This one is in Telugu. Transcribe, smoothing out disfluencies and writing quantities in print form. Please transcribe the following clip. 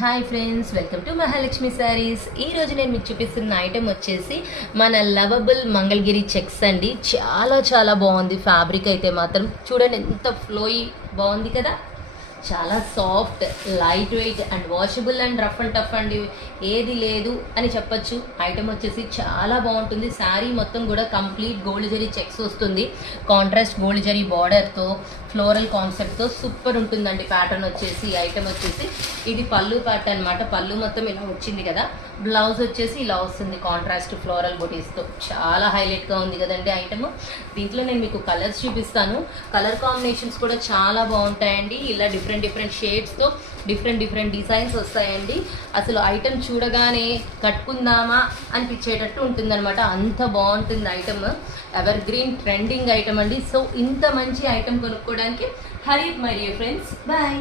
Hi friends, welcome to Mahalakshmi saris. ఈరోజు నేను మీకు చూపిస్తున్న ఐటెం వచ్చేసి మన లవబుల్ మంగళగిరి చెక్స్ అండి. చాలా చాలా బాగుంది. ఫ్యాబ్రిక్ అయితే మాత్రం చూడండి ఎంత ఫ్లోయి బాగుంది కదా. చాలా soft, light weight and washable and rough and tough అండి, ఏది లేదు అని చెప్పొచ్చు. ఐటమ్ వచ్చేసి చాలా బాగుంటుంది. శారీ మొత్తం కూడా కంప్లీట్ గోల్డ్ జరీ చెక్స్ వస్తుంది. కాంట్రాస్ట్ గోల్డ్ జరీ బార్డర్తో ఫ్లోరల్ కాన్సెప్ట్తో సూపర్ ఉంటుందండి. ప్యాటర్న్ వచ్చేసి ఐటమ్ వచ్చేసి ఇది పళ్ళు పార్ట్ అనమాట. పళ్ళు మొత్తం ఇలా వచ్చింది కదా. బ్లౌజ్ వచ్చేసి ఇలా వస్తుంది కాంట్రాస్ట్ ఫ్లోరల్ బుటీస్తో. చాలా హైలైట్గా ఉంది కదండి ఐటమ్. దీంట్లో నేను మీకు కలర్స్ చూపిస్తాను. కలర్ కాంబినేషన్స్ కూడా చాలా బాగుంటాయండి. ఇలా డిఫరెంట్ షేడ్స్తో డిఫరెంట్ డిజైన్స్ వస్తాయండి. అసలు ఐటమ్ చూడగానే కట్టుకుందామా అనిపించేటట్టు ఉంటుందన్నమాట. అంత బాగుంటుంది item. Ever green trending item అండి. సో ఇంత మంచి ఐటమ్ కొనుక్కోవడానికి హరీ మై డియర్ ఫ్రెండ్స్, బాయ్.